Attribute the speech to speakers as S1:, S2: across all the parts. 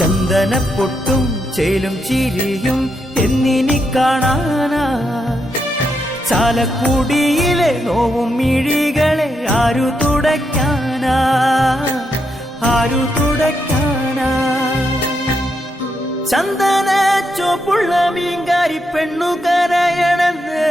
S1: ചന്ദനപ്പൊട്ടും ചേലും ചിരിയും എന്നിനി കാണാനാ. ചാലക്കുടിയിലെ നോവും മിഴികളെ ആരു തുടയ്ക്കാനാ? ആരു തുടയ്ക്കാനാ? ചന്ദന ചോപ്പുള്ള മീങ്കാരി പെണ്ണു കരയണെന്ന്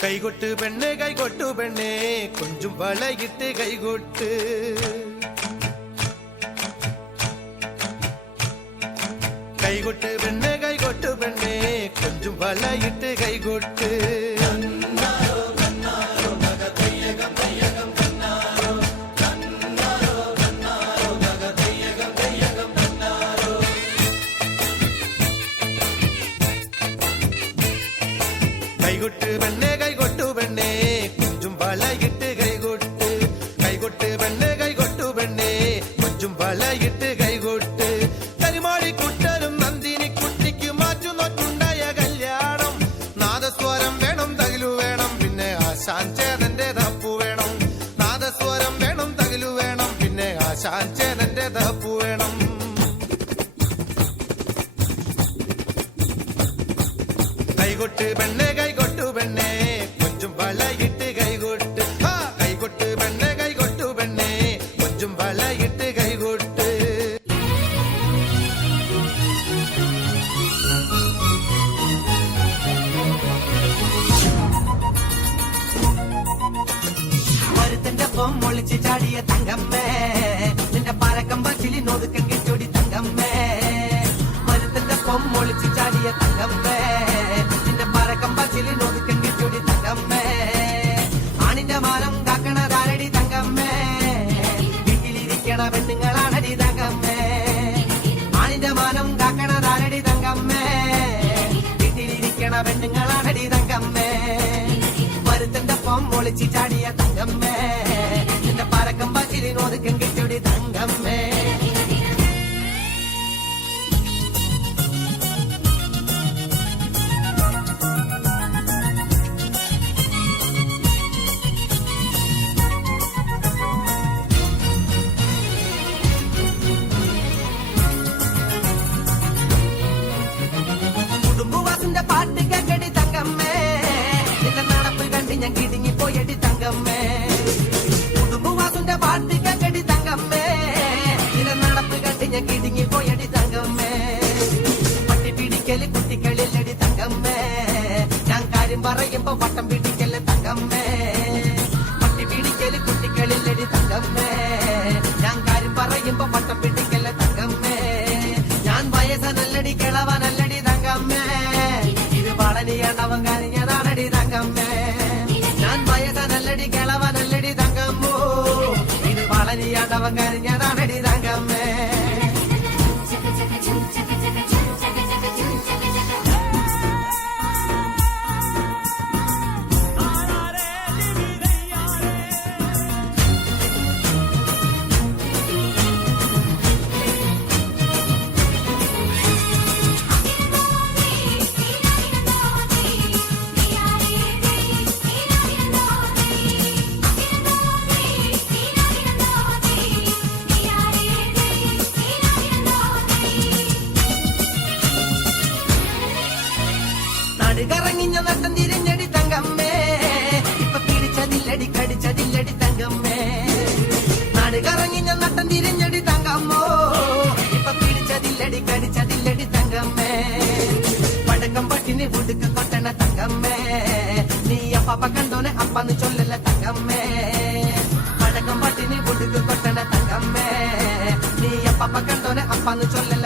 S2: கைகொட்டு பெண்ணே கைகொட்டு பெண்ணே கொஞ்சம் வளையிட்டு கைகொட்டு கைகொட்டு பெண்ணே கொஞ்சம் வலையிட்டு
S3: கைகொட்டு ഒപ്പം ഒളിച്ച് ചാടിയ തങ്കമ്മേ. നിന്റെ പരക്കം പച്ചിലി നൊതുക്കം കെച്ചൊടി തങ്കമ്മേ. മരത്തിന്റെ പൊം ഒളിച്ച് ചാടിയ തങ്കമ്മേ. dum dum me. സർവം കരഞ്ഞതാണടി നടുകറങ്ങിഞ്ഞ നട്ടം തിരിഞ്ഞടി തങ്കമ്മേ. ഇപ്പൊ തിരിച്ചതില്ലടി കടിച്ചതില്ലടി തങ്കമ്മേ. നടുകറങ്ങിഞ്ഞ നട്ടം തിരിഞ്ഞടി തങ്കമ്മോ. ഇപ്പൊ തിരിച്ചതില്ലടി കടിച്ചതില്ലടി തങ്കമ്മേ. പടക്കം പട്ടിനെ ഒടുക്ക കൊട്ടണ തങ്കമ്മേ. നീ അപ്പ കണ്ടോനെ അപ്പന്ന് ചൊല്ലല്ല തങ്കമ്മേ. പടക്കം പട്ടിനെ ഒടുക്ക കൊട്ടണ തങ്കമ്മേ. നീ അപ്പ കണ്ടോനെ അപ്പന്ന് ചൊല്ലല്ല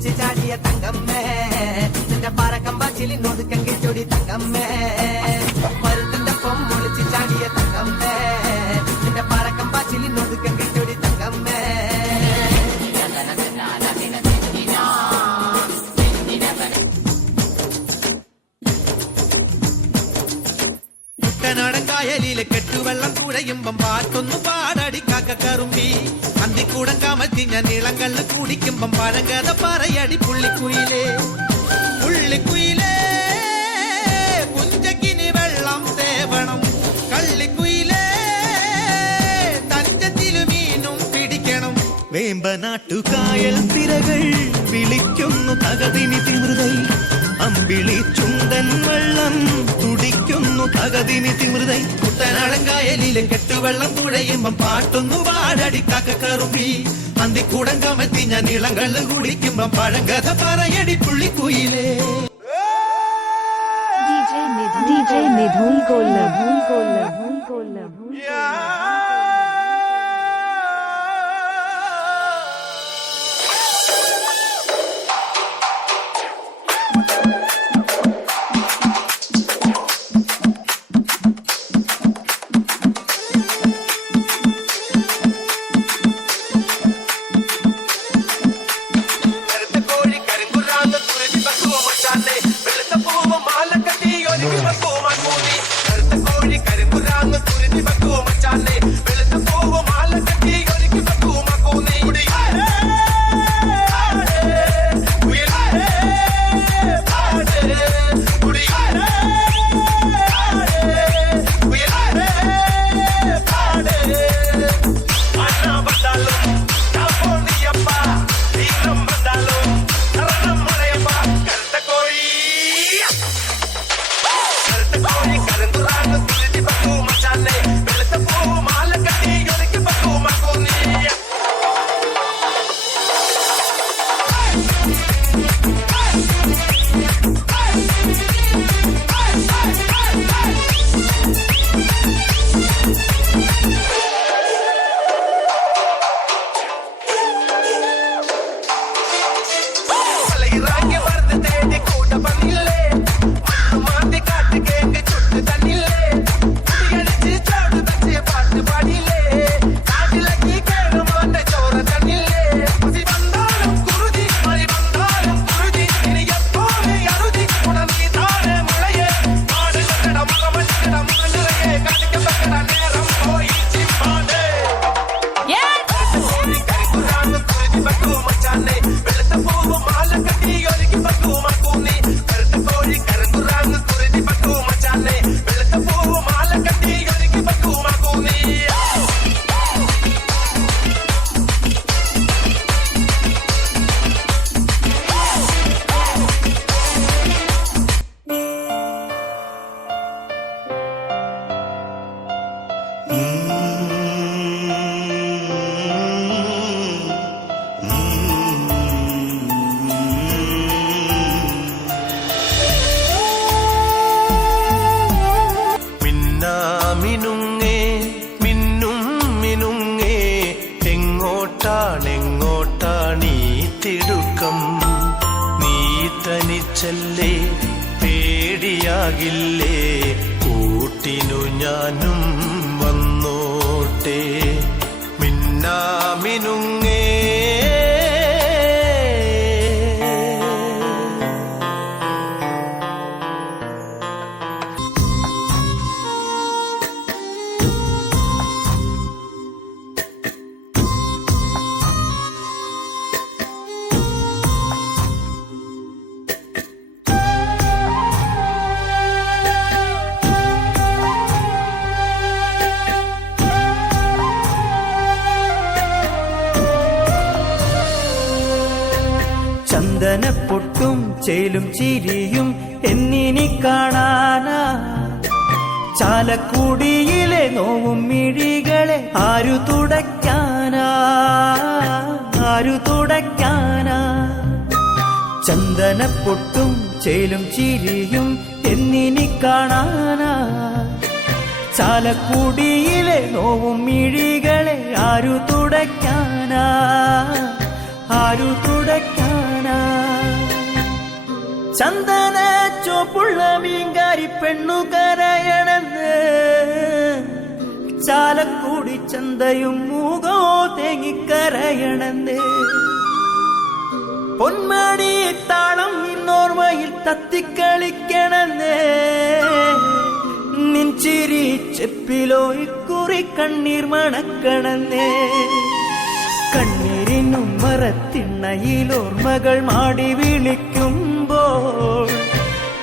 S3: കുതിച്ചു ചാടിയ തങ്കമ്മേ. നിന്റെ പാറക്കമ്പാച്ചിലിനൊതുക്കെങ്കിൽ ചൊടി തങ്കമ്മേ.
S2: വയലിലെ കെട്ടുവെള്ളം കുഴയുമ്പം പാട്ടൊന്നു പാടടി കാക്കറുമ്പി അന്തിക്കൂടം കമത്തി ഞാൻ ഇളങ്കല്ല് കുടിക്കുമ്പം പഴങ്കഥ പറയടി പുള്ളിക്കുയിലേ. പുള്ളിക്കുയിലേ കുഞ്ചക്കിനി വെള്ളം തേവണം. കള്ളിക്കുയിലേ തഞ്ചത്തിലു മീനും പിടിക്കണം. വേമ്പനാട്ടുകായൽ തിരകൾ വിളിക്കുന്നു തകതിനി തിമൃതൈ അമ്പിളി ചുന്തൻ വെള്ളം തുടിക്കുന്നു തകതിനി തിമൃതൈ കുട്ടനാടൻകായലിലെ കെട്ടുവെള്ളം തുഴയുമ്പം പാട്ടൊന്നു പാടടി. കക്കറുമ്പി അന്തിക്കൂടം കമത്തി ഞാൻ ഇളങ്കള്ള് കുടിക്കുമ്പം പഴങ്കഥ പറയടി പുള്ളിക്കുയിലേ.
S4: DJ Golla
S2: പേടിയാകില്ലേ കൂട്ടിനു ഞാനും
S1: ചേലും ചിരിയും എന്നിനി കാണാനാ. ചാലക്കുടിയിലെ നോവും മിഴികളെ ആരു തുടയ്ക്കാനാ? ആരു തുടയ്ക്കാനാ? ചന്ദനപ്പൊട്ടും ചേലും ചിരിയും എന്നിനി കാണാനാ. ചാലക്കുടിയിലെ നോവും മിഴികളെ ആരു തുടയ്ക്കാനാ? ആരു തുടയ്ക്കാനാ? ചന്ദന ചോപ്പുള്ള മീങ്കാരി പെണ്ണു കരയണെന്ന് ചാലക്കുടി ചന്തയും മൂകോ തേങ്ങിക്കരയണെന്ന് പൊന്മാടി താളം ഇന്നോർമ്മയിൽ തത്തിക്കളിക്കണെന്ന്. നിഞ്ചിരി ചെപ്പിലോ ഇക്കുറി കണ്ണീർ മണക്കണെന്നേ. കണ്ണീരിനും മറത്തിണ്ണയിലോർമ്മകൾ മാടി വിളിക്കുമ്പോൾ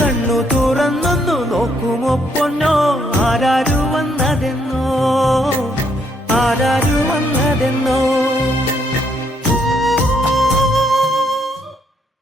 S1: കണ്ണു തുറന്നൊന്നു നോക്കുമോ പൊന്നോ? ആരാരു വന്നതെന്നോ? ആരാരു വന്നതെന്നോ?